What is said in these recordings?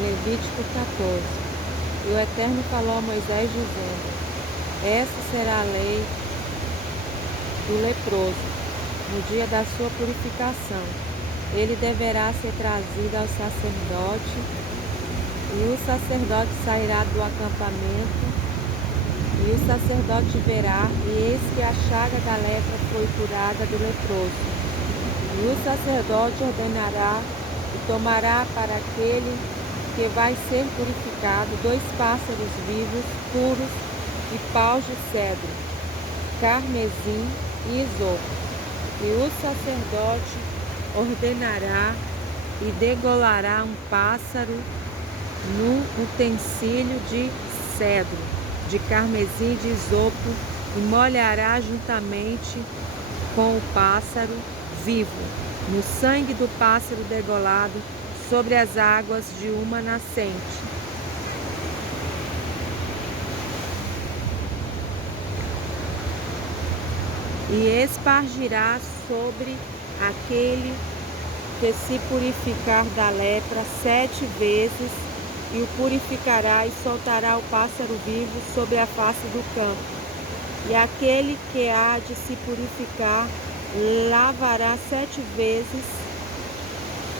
Levítico 14. E o Eterno falou a Moisés, dizendo: essa será a lei do leproso, no dia da sua purificação. Ele deverá ser trazido ao sacerdote, e o sacerdote sairá do acampamento, e o sacerdote verá, e eis que a chaga da lepra foi curada do leproso. E o sacerdote ordenará e tomará para aquele que vai ser purificado 2 pássaros vivos, puros, e paus de cedro, carmesim e isopo. E o sacerdote ordenará e degolará um pássaro num utensílio de cedro, de carmesim e de isopo, e molhará juntamente com o pássaro vivo, no sangue do pássaro degolado, sobre as águas de uma nascente. E espargirá sobre aquele que se purificar da lepra 7 vezes, e o purificará, e soltará o pássaro vivo sobre a face do campo. E aquele que há de se purificar lavará 7 vezes,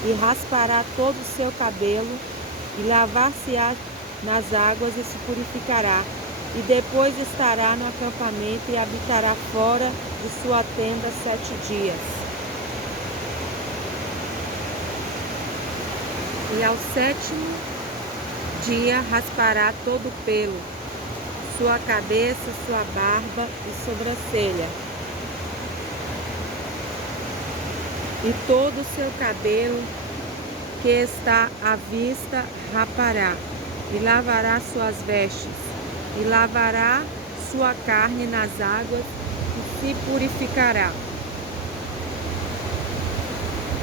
e raspará todo o seu cabelo, e lavar-se-á nas águas, e se purificará. E depois estará no acampamento, e habitará fora de sua tenda 7 dias. E ao 7º dia raspará todo o pelo, sua cabeça, sua barba e sobrancelha, e todo o seu cabelo que está à vista rapará, e lavará suas vestes, e lavará sua carne nas águas, e se purificará.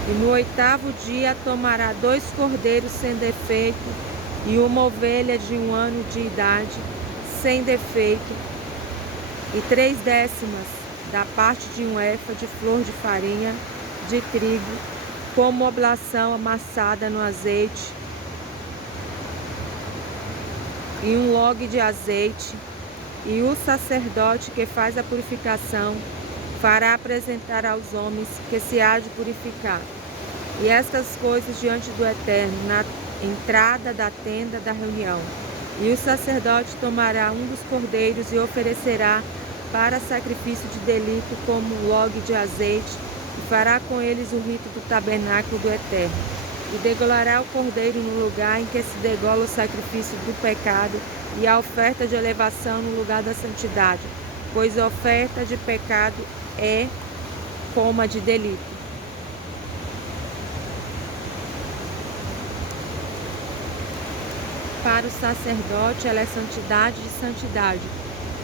E no 8º dia tomará 2 cordeiros sem defeito, e uma ovelha de 1 ano de idade, sem defeito, e 3/10 da parte de 1 efa de flor de farinha de trigo, como oblação amassada no azeite, e 1 log de azeite. E o sacerdote que faz a purificação fará apresentar aos homens que se há de purificar. E estas coisas diante do Eterno, na entrada da tenda da reunião. E o sacerdote tomará 1 dos cordeiros e oferecerá para sacrifício de delito como um log de azeite, e fará com eles o rito do tabernáculo do Eterno. E degolará o cordeiro no lugar em que se degola o sacrifício do pecado, e a oferta de elevação no lugar da santidade, pois a oferta de pecado é como a de delito. Para o sacerdote ela é santidade de santidade,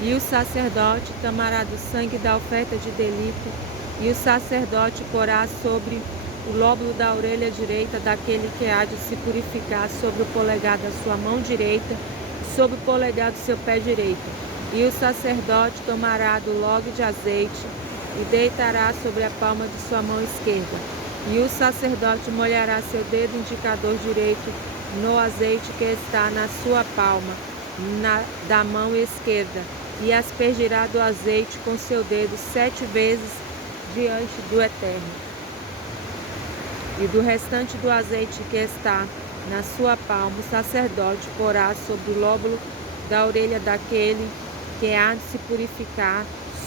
e o sacerdote tomará do sangue da oferta de delito, e o sacerdote porá sobre o lóbulo da orelha direita daquele que há de se purificar, sobre o polegar da sua mão direita, sobre o polegar do seu pé direito. E o sacerdote tomará do log de azeite, e deitará sobre a palma de sua mão esquerda. E o sacerdote molhará seu dedo indicador direito no azeite que está na sua palma, da mão esquerda, e aspergirá do azeite com seu dedo 7 vezes diante do Eterno. E do restante do azeite que está na sua palma, o sacerdote porá sobre o lóbulo da orelha daquele que há de se purificar,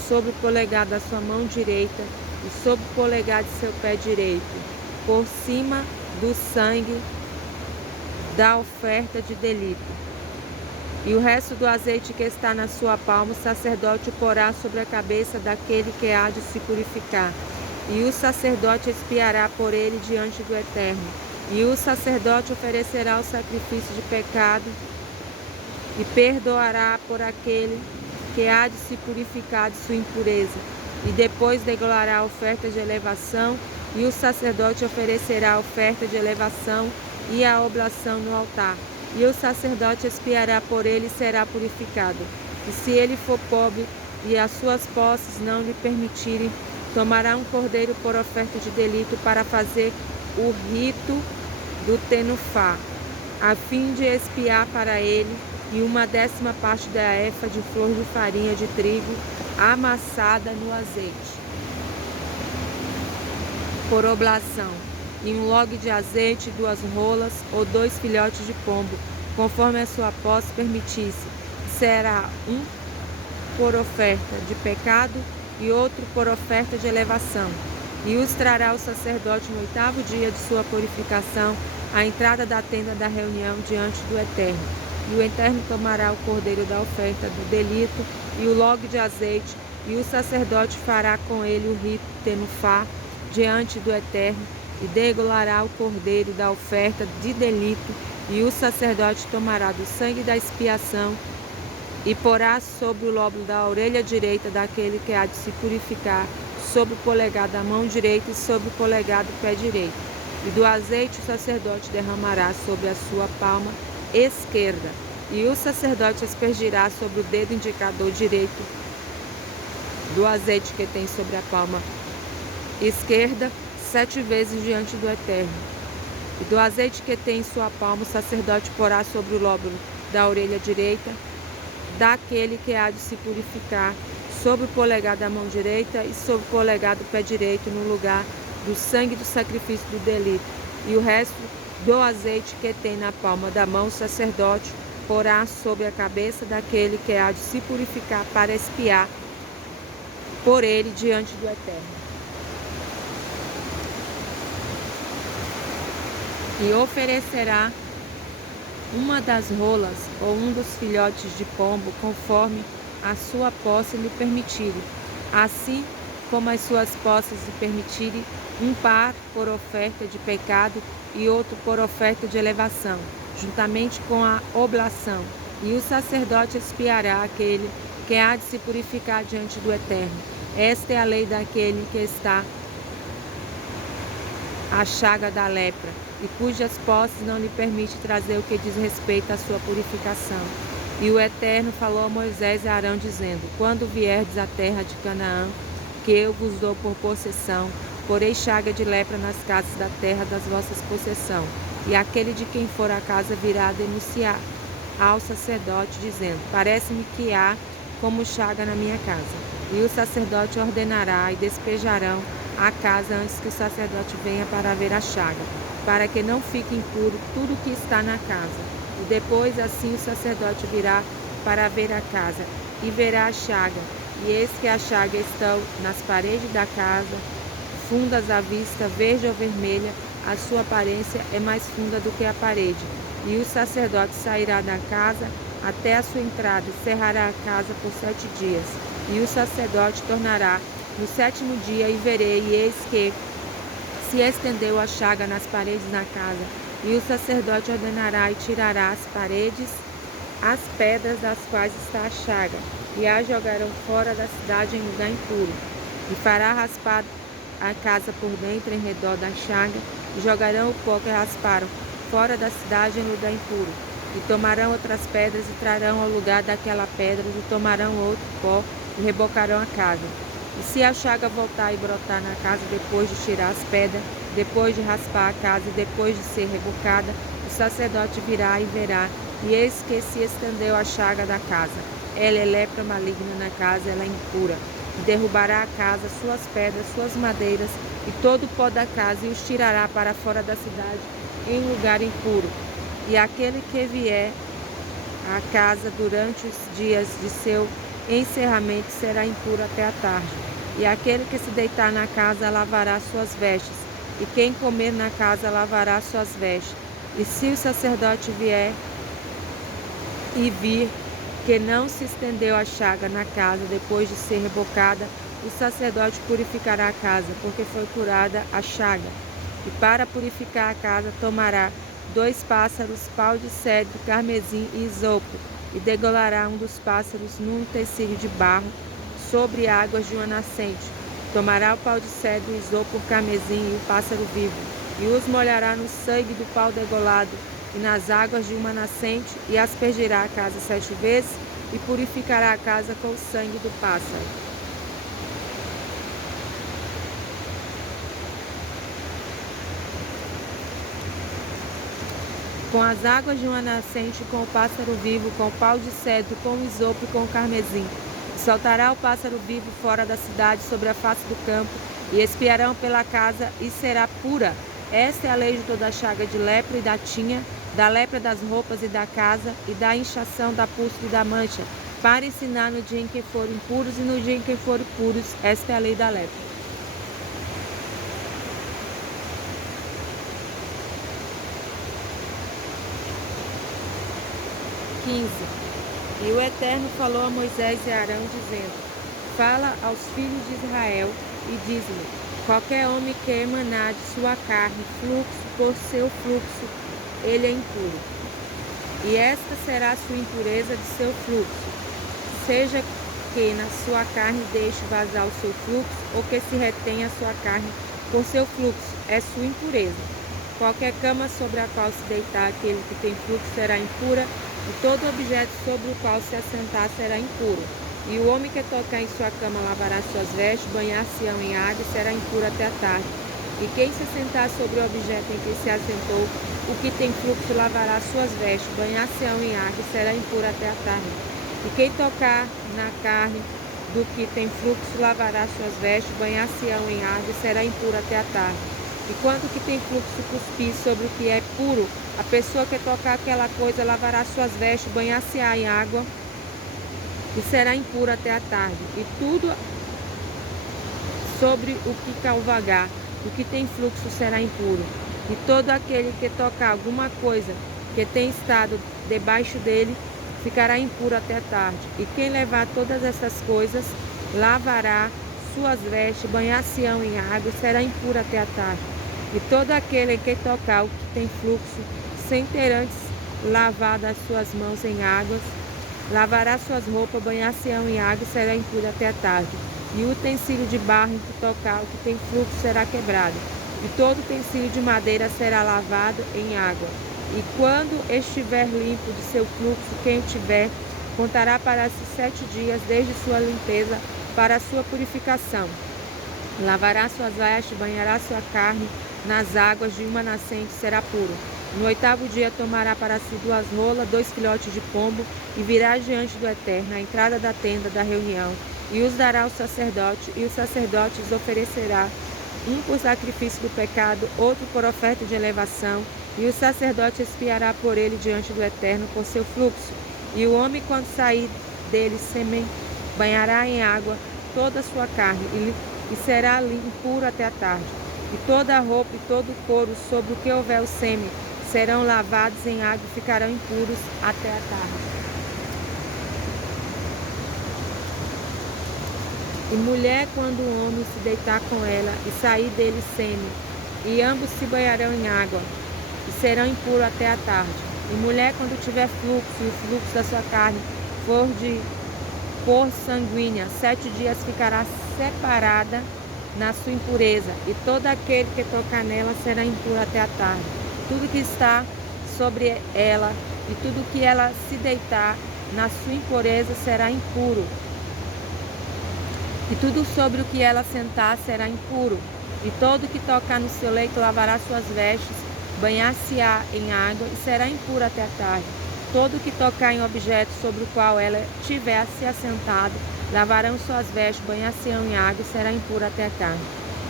sobre o polegar da sua mão direita e sobre o polegar de seu pé direito, por cima do sangue da oferta de delito. E o resto do azeite que está na sua palma, o sacerdote porá sobre a cabeça daquele que há de se purificar. E o sacerdote expiará por ele diante do Eterno. E o sacerdote oferecerá o sacrifício de pecado, e perdoará por aquele que há de se purificar de sua impureza. E depois degolará a oferta de elevação, e o sacerdote oferecerá a oferta de elevação e a oblação no altar. E o sacerdote expiará por ele e será purificado. E se ele for pobre e as suas posses não lhe permitirem, tomará um cordeiro por oferta de delito para fazer o rito do tenufá. a fim de expiar para ele, e 1/10 parte da efa de flor de farinha de trigo amassada no azeite. Por oblação, e 1 log de azeite, 2 rolas ou 2 filhotes de pombo, conforme a sua posse permitisse. Será um por oferta de pecado e outro por oferta de elevação. E os trará o sacerdote no 8º dia de sua purificação, à entrada da tenda da reunião diante do Eterno. E o Eterno tomará o cordeiro da oferta do delito e o log de azeite, e o sacerdote fará com ele o rito tenufá diante do Eterno, e degolará o cordeiro da oferta de delito, e o sacerdote tomará do sangue da expiação e porá sobre o lóbulo da orelha direita daquele que há de se purificar, sobre o polegar da mão direita e sobre o polegar do pé direito. E do azeite o sacerdote derramará sobre a sua palma esquerda, e o sacerdote aspergirá sobre o dedo indicador direito do azeite que tem sobre a palma esquerda 7 vezes diante do Eterno. E do azeite que tem em sua palma o sacerdote porá sobre o lóbulo da orelha direita daquele que há de se purificar, sobre o polegar da mão direita e sobre o polegar do pé direito, no lugar do sangue do sacrifício do delito. E o resto do azeite que tem na palma da mão o sacerdote porá sobre a cabeça daquele que há de se purificar, para expiar por ele diante do Eterno. E oferecerá uma das rolas ou um dos filhotes de pombo, conforme a sua posse lhe permitirem, assim como as suas posses lhe permitirem, um par por oferta de pecado e outro por oferta de elevação, juntamente com a oblação. E o sacerdote expiará aquele que há de se purificar diante do Eterno. Esta é a lei daquele que está a chaga da lepra, e cujas posses não lhe permite trazer o que diz respeito à sua purificação. E o Eterno falou a Moisés e a Arão, dizendo: quando vierdes à terra de Canaã, que eu vos dou por possessão, porei chaga de lepra nas casas da terra das vossas possessão. E aquele de quem for a casa virá denunciar ao sacerdote, dizendo: parece-me que há como chaga na minha casa. E o sacerdote ordenará, e despejarão a casa antes que o sacerdote venha para ver a chaga, para que não fique impuro tudo que está na casa. E depois assim o sacerdote virá para ver a casa, e verá a chaga. E eis que a chaga estão nas paredes da casa, fundas à vista, verde ou vermelha, a sua aparência é mais funda do que a parede. E o sacerdote sairá da casa até a sua entrada, e cerrará a casa por 7 dias. E o sacerdote tornará no 7º dia, e verei, e eis que se estendeu a chaga nas paredes da casa. E o sacerdote ordenará e tirará as paredes, as pedras das quais está a chaga, e a jogarão fora da cidade em lugar impuro. E fará raspar a casa por dentro em redor da chaga, e jogarão o pó que rasparam fora da cidade em lugar impuro. E tomarão outras pedras e trarão ao lugar daquela pedra, e tomarão outro pó e rebocarão a casa. E se a chaga voltar e brotar na casa depois de tirar as pedras, depois de raspar a casa e depois de ser rebocada, o sacerdote virá e verá, e eis que se estendeu a chaga da casa. Ela é lepra maligna na casa, ela é impura. E derrubará a casa, suas pedras, suas madeiras e todo o pó da casa, e os tirará para fora da cidade em lugar impuro. E aquele que vier à casa durante os dias de seu encerramento será impuro até a tarde. E aquele que se deitar na casa lavará suas vestes, e quem comer na casa lavará suas vestes. E se o sacerdote vier e vir que não se estendeu a chaga na casa depois de ser rebocada, o sacerdote purificará a casa, porque foi curada a chaga. E para purificar a casa tomará 2 pássaros, pau de cedro, carmesim e isopo, e degolará um dos pássaros num utensílio de barro sobre águas de uma nascente. Tomará o pau de cedro, o isopo, o carmesim e o pássaro vivo, e os molhará no sangue do pau degolado e nas águas de uma nascente, e aspergirá a casa 7 vezes, e purificará a casa com o sangue do pássaro. com as águas de uma nascente, com o pássaro vivo, com o pau de cedro, com o isopo e com o carmesim. Soltará o pássaro vivo fora da cidade, sobre a face do campo, e espiarão pela casa, e será pura. Esta é a lei de toda a chaga de lepra e da tinha, da lepra das roupas e da casa, e da inchação, da pústula e da mancha, para ensinar no dia em que forem puros e no dia em que forem puros. Esta é a lei da lepra. 15. E o Eterno falou a Moisés e a Arão, dizendo: Fala aos filhos de Israel e diz-lhe: qualquer homem que emanar de sua carne fluxo por seu fluxo, ele é impuro. E esta será a sua impureza de seu fluxo, seja que na sua carne deixe vazar o seu fluxo, ou que se retenha a sua carne por seu fluxo, é sua impureza. Qualquer cama sobre a qual se deitar aquele que tem fluxo será impura, e todo objeto sobre o qual se assentar será impuro. E o homem que tocar em sua cama lavará suas vestes, banhar-se-ão em água e será impuro até a tarde. E quem se sentar sobre o objeto em que se assentou, o que tem fluxo lavará suas vestes, banhar-se-ão em água e será impuro até a tarde. E quem tocar na carne do que tem fluxo lavará suas vestes, banhar-se-ão em água e será impuro até a tarde. E quanto que tem fluxo cuspir sobre o que é puro, a pessoa que tocar aquela coisa lavará suas vestes, banhar-se-á em água e será impuro até a tarde. E tudo sobre o que calvagar, o que tem fluxo será impuro. E todo aquele que tocar alguma coisa que tem estado debaixo dele, ficará impuro até a tarde. E quem levar todas essas coisas, lavará suas vestes, banhar-se-ão em água e será impuro até a tarde. E todo aquele que tocar o que tem fluxo, sem ter antes lavado as suas mãos em águas, lavará suas roupas, banhar-se-ão em água e será impuro até a tarde. E o utensílio de barro em que tocar o que tem fluxo será quebrado. E todo utensílio de madeira será lavado em água. E quando estiver limpo de seu fluxo, quem o tiver, contará para si 7 dias desde sua limpeza para a sua purificação. Lavará suas vestes, banhará sua carne nas águas de uma nascente, será puro. No 8º dia tomará para si 2 rolas, 2 filhotes de pombo, e virá diante do Eterno, à entrada da tenda da reunião, e os dará ao sacerdote, e o sacerdote os oferecerá, um por sacrifício do pecado, outro por oferta de elevação, e o sacerdote expiará por ele diante do Eterno por seu fluxo. E o homem, quando sair dele sêmen, banhará em água toda a sua carne, e será impuro até a tarde. E toda a roupa e todo o couro sobre o que houver o sêmen serão lavados em água e ficarão impuros até a tarde. E mulher, quando o homem se deitar com ela e sair dele sêmen, e ambos se banharão em água, e serão impuros até a tarde. E mulher, quando tiver fluxo, e o fluxo da sua carne for de cor sanguínea, 7 dias ficará separada na sua impureza, e todo aquele que tocar nela será impuro até a tarde. Tudo que está sobre ela e tudo que ela se deitar na sua impureza será impuro. E tudo sobre o que ela sentar será impuro. E todo que tocar no seu leito lavará suas vestes, banhar-se-á em água e será impuro até a tarde. Todo que tocar em objeto sobre o qual ela tiver se assentado, lavarão suas vestes, banhar-se-ão em água e será impuro até a tarde.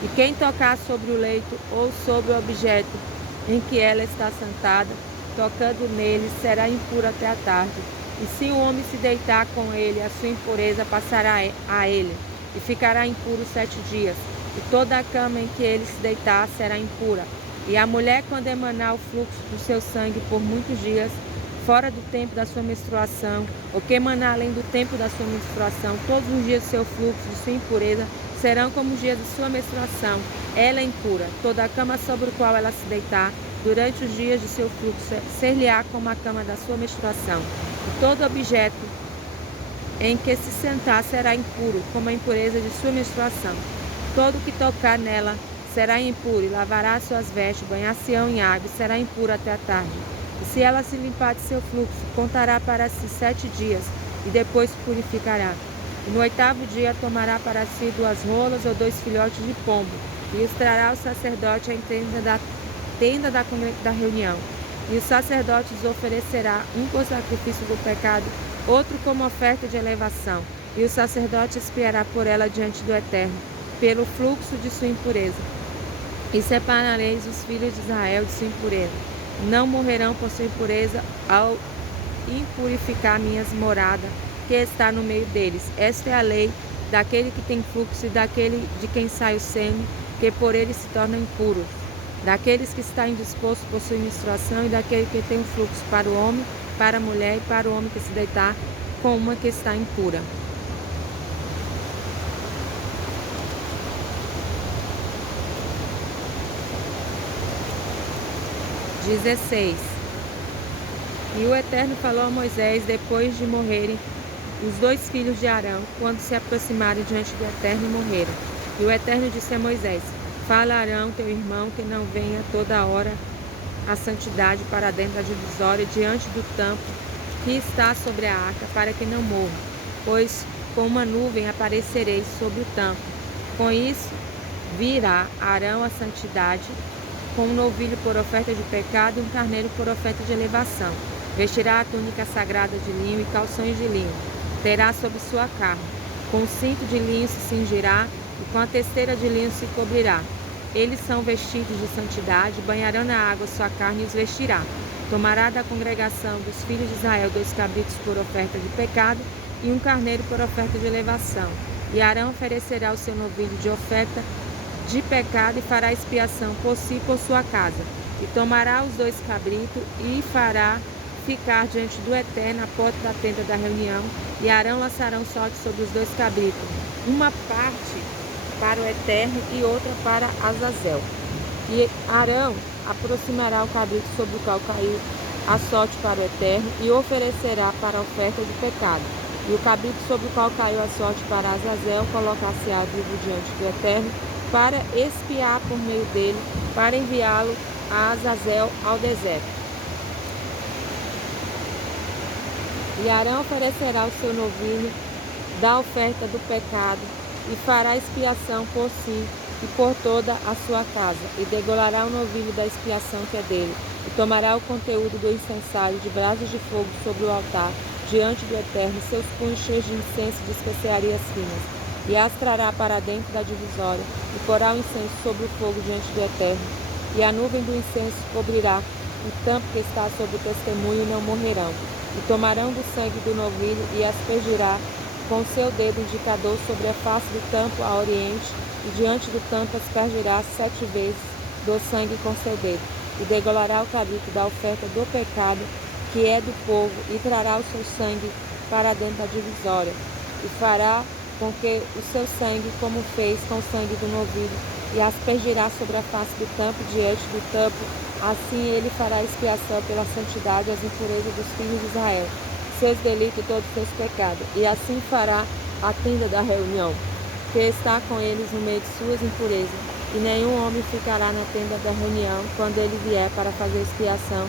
E quem tocar sobre o leito ou sobre o objeto em que ela está sentada, tocando nele, será impuro até a tarde. E se o homem se deitar com ele, a sua impureza passará a ele, e ficará impuro 7 dias. E toda a cama em que ele se deitar será impura. E a mulher, quando emanar o fluxo do seu sangue por muitos dias, fora do tempo da sua menstruação, ou que emanar além do tempo da sua menstruação, todos os dias do seu fluxo, de sua impureza, serão como os dias de sua menstruação. Ela é impura. Toda a cama sobre a qual ela se deitar, durante os dias de seu fluxo, ser-lhe-á como a cama da sua menstruação. E todo objeto em que se sentar será impuro, como a impureza de sua menstruação. Todo que tocar nela será impuro, e lavará suas vestes, banhar-se-ão em água, e será impuro até a tarde. E se ela se limpar de seu fluxo, contará para si 7 dias, e depois se purificará. E no 8º dia tomará para si 2 rolas ou 2 filhotes de pombo, e os trará ao sacerdote à tenda da reunião. E o sacerdote lhes oferecerá um por sacrifício do pecado, outro como oferta de elevação. E o sacerdote expiará por ela diante do Eterno, pelo fluxo de sua impureza. E separareis os filhos de Israel de sua impureza. Não morrerão por sua impureza ao impurificar minhas moradas, que está no meio deles. Esta é a lei daquele que tem fluxo e daquele de quem sai o sêmen, que por ele se tornam impuros. Daqueles que está indisposto por sua menstruação e daquele que tem um fluxo para o homem, para a mulher e para o homem que se deitar com uma que está impura. E o Eterno falou a Moisés depois de morrerem os dois filhos de Arão, quando se aproximarem diante do Eterno e morreram. E o Eterno disse a Moisés: Fala a Arão, teu irmão, que não venha toda hora a santidade para dentro da divisória, diante do tampo que está sobre a arca, para que não morra, pois com uma nuvem aparecereis sobre o tampo. Com isso virá Arão a santidade, com um novilho por oferta de pecado e um carneiro por oferta de elevação. Vestirá a túnica sagrada de linho e calções de linho. Terá sobre sua carne. Com o cinto de linho se cingirá e com a testeira de linho se cobrirá. Eles são vestidos de santidade, banharão na água sua carne e os vestirá. Tomará da congregação dos filhos de Israel 2 cabritos por oferta de pecado e um carneiro por oferta de elevação. E Arão oferecerá o seu novilho de oferta de pecado e fará expiação por si e por sua casa. E tomará os 2 cabritos e fará ficar diante do Eterno à porta da tenda da reunião. E Arão lançará um sorte sobre os 2 cabritos, uma parte para o Eterno e outra para Azazel. E Arão aproximará o cabrito sobre o qual caiu a sorte para o Eterno e oferecerá para a oferta de pecado. E o cabrito sobre o qual caiu a sorte para Azazel colocar-se-á vivo diante do Eterno para expiar por meio dele, para enviá-lo a Azazel ao deserto. E Arão oferecerá o seu novilho da oferta do pecado e fará expiação por si e por toda a sua casa, e degolará o novilho da expiação que é dele, e tomará o conteúdo do incensário de brasas de fogo sobre o altar, diante do Eterno, seus punhos cheios de incenso de especiarias finas, e as trará para dentro da divisória, e porá o incenso sobre o fogo diante do Eterno, e a nuvem do incenso cobrirá o tampo que está sobre o testemunho, e não morrerão. E tomarão do sangue do novilho e aspergirá com seu dedo indicador sobre a face do tampo a oriente, e diante do tampo aspergirá 7 vezes do sangue com seu dedo, e degolará o cabrito da oferta do pecado, que é do povo, e trará o seu sangue para dentro da divisória, e fará com que o seu sangue, como fez com o sangue do novilho, e aspergirá sobre a face do tampo diante do tampo, assim ele fará expiação pela santidade e as impurezas dos filhos de Israel, seus delitos e todos os seus pecados, e assim fará a tenda da reunião, que está com eles no meio de suas impurezas, e nenhum homem ficará na tenda da reunião quando ele vier para fazer expiação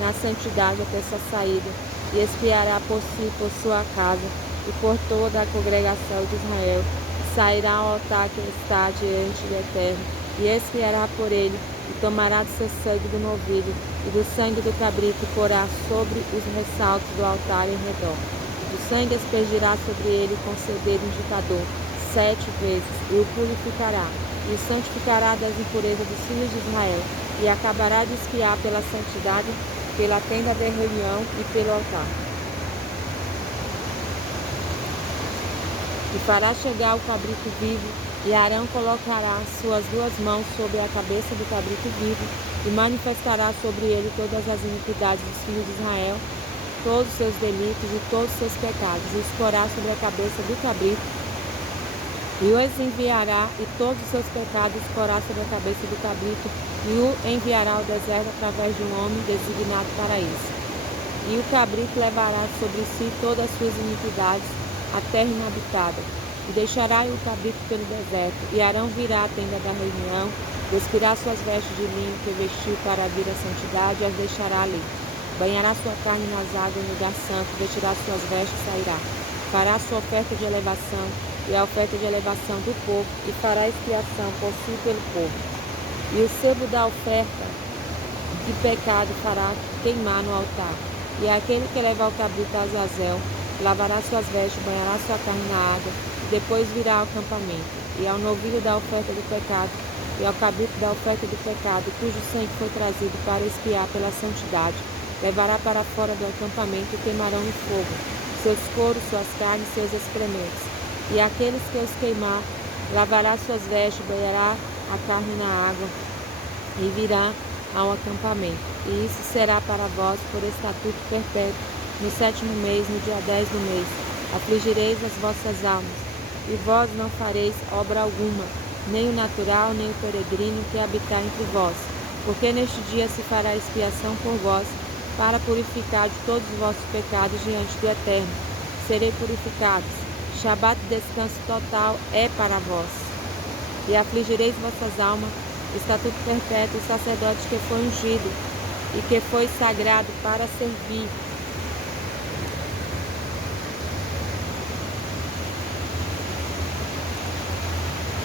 na santidade até sua saída, e expiará por si e por sua casa, e por toda a congregação de Israel, e sairá ao altar que está diante do Eterno, e expiará por ele, e tomará do seu sangue do novilho e do sangue do cabrito, e porá sobre os ressaltos do altar em redor. O sangue aspergirá sobre ele com seu dedo indicador 7 vezes, e o purificará, e o santificará das impurezas dos filhos de Israel, e acabará de expiar pela santidade, pela tenda da reunião e pelo altar. E fará chegar o cabrito vivo, e Arão colocará suas 2 mãos sobre a cabeça do cabrito vivo, e manifestará sobre ele todas as iniquidades dos filhos de Israel, todos os seus delitos e todos os seus pecados, e os porá sobre a cabeça do cabrito, e os enviará, e todos os seus pecados porá sobre a cabeça do cabrito, e o enviará ao deserto através de um homem designado para isso. E o cabrito levará sobre si todas as suas iniquidades, a terra inabitada, e deixará o cabrito pelo deserto, e Arão virá à tenda da reunião, despirá suas vestes de linho que vestiu para vir à santidade, e as deixará ali. Banhará sua carne nas águas no lugar santo, vestirá suas vestes e sairá. Fará sua oferta de elevação, e a oferta de elevação do povo, e fará expiação por si e pelo povo. E o sebo da oferta de pecado fará queimar no altar. E aquele que leva o cabrito a Azazel lavará suas vestes, banhará sua carne na água, e depois virá ao acampamento. E ao novilho da oferta do pecado, e ao cabrito da oferta do pecado, cujo sangue foi trazido para expiar pela santidade, levará para fora do acampamento e queimarão no fogo seus couros, suas carnes, seus excrementos. E aqueles que os queimar, lavará suas vestes, banhará a carne na água, e virá ao acampamento. E isso será para vós por estatuto perpétuo, no 7º mês, no dia 10 do mês. Afligireis as vossas almas, e vós não fareis obra alguma, nem o natural, nem o peregrino que habitar entre vós, porque neste dia se fará expiação por vós, para purificar de todos os vossos pecados diante do Eterno. Serei purificados. Shabat, descanso total, é para vós. E afligireis vossas almas, estatuto perpétuo, o sacerdote que foi ungido e que foi sagrado para servir.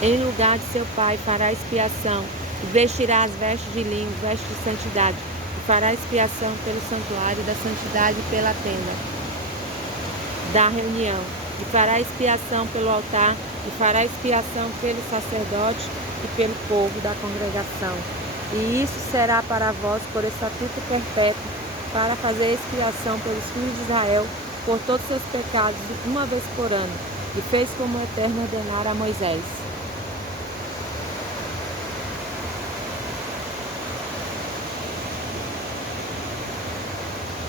Em lugar de seu pai fará expiação, e vestirá as vestes de linho, vestes de santidade, e fará expiação pelo santuário da santidade e pela tenda da reunião, e fará expiação pelo altar, e fará expiação pelo sacerdote e pelo povo da congregação. E isso será para vós por estatuto perpétuo, para fazer expiação pelos filhos de Israel por todos seus pecados uma vez por ano, e fez como o Eterno ordenara a Moisés.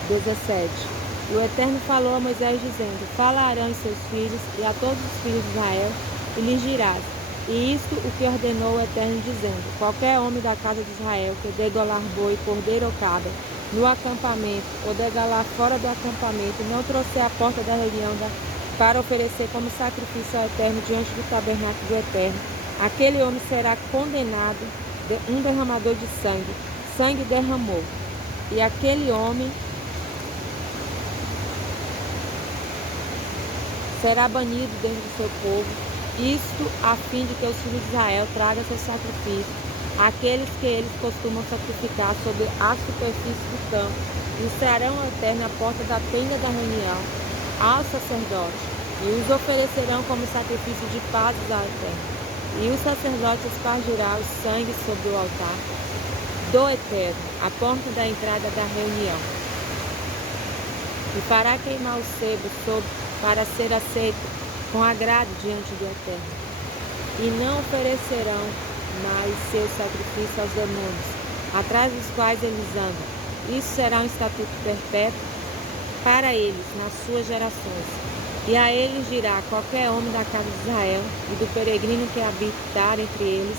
E o Eterno falou a Moisés, dizendo: Fala a Arão e seus filhos, e a todos os filhos de Israel, e lhes dirás: E isto o que ordenou o Eterno, dizendo: Qualquer homem da casa de Israel que degolar boi, cordeiro ou cabra, no acampamento, ou degolar fora do acampamento, e não trouxer a porta da reunião para oferecer como sacrifício ao Eterno diante do tabernáculo do Eterno, aquele homem será condenado, um derramador de sangue. Sangue derramou. E aquele homem será banido dentro do seu povo, isto a fim de que os filhos de Israel tragam seu sacrifício, aqueles que eles costumam sacrificar sobre a superfície do campo, e trarão ao Eterno a porta da tenda da reunião, ao sacerdote, e os oferecerão como sacrifício de pazes ao Eterno. E o sacerdote espargirá o sangue sobre o altar do Eterno, a porta da entrada da reunião, e fará queimar o sebo para ser aceito com agrado diante do Eterno. E não oferecerão mais seu sacrifício aos demônios, atrás dos quais eles andam. Isso será um estatuto perpétuo para eles, nas suas gerações. E a eles dirá qualquer homem da casa de Israel e do peregrino que habitar entre eles,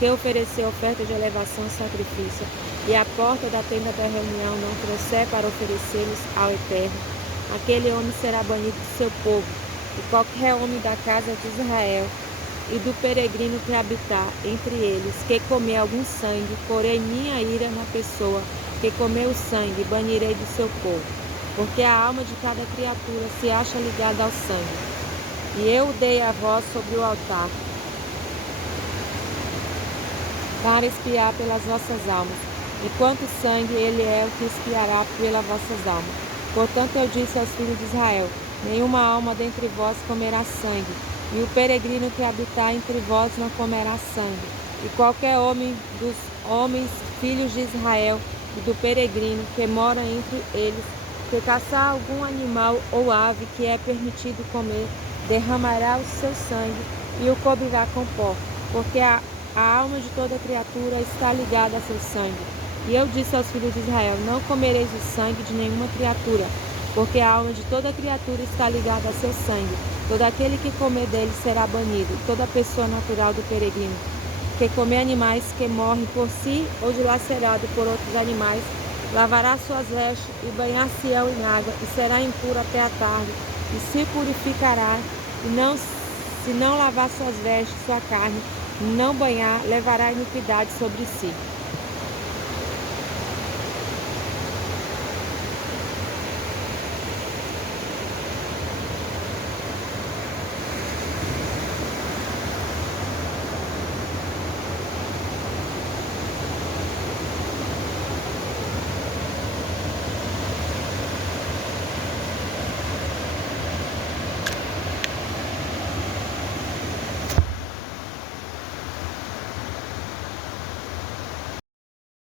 que oferecer oferta de elevação e sacrifício, e a porta da tenda da reunião não trouxer para oferecê-los ao Eterno, aquele homem será banido do seu povo. E qualquer homem da casa de Israel e do peregrino que habitar entre eles, que comer algum sangue, porém minha ira na pessoa que comer o sangue, banirei do seu povo, porque a alma de cada criatura se acha ligada ao sangue. E eu dei a vós sobre o altar, para expiar pelas vossas almas, e quanto sangue ele é o que expiará pelas vossas almas. Portanto eu disse aos filhos de Israel: nenhuma alma dentre vós comerá sangue, e o peregrino que habitar entre vós não comerá sangue. E qualquer homem dos homens, filhos de Israel, e do peregrino que mora entre eles, que caçar algum animal ou ave que é permitido comer, derramará o seu sangue e o cobrirá com pó, porque a alma de toda criatura está ligada a seu sangue. E eu disse aos filhos de Israel: não comereis o sangue de nenhuma criatura, porque a alma de toda criatura está ligada a seu sangue. Todo aquele que comer dele será banido, toda pessoa natural do peregrino, que comer animais que morrem por si ou dilacerado por outros animais, lavará suas vestes e banhar-se-ão em água, e será impuro até a tarde, e se purificará, e se não lavar suas vestes, sua carne, não banhar, levará iniquidade sobre si.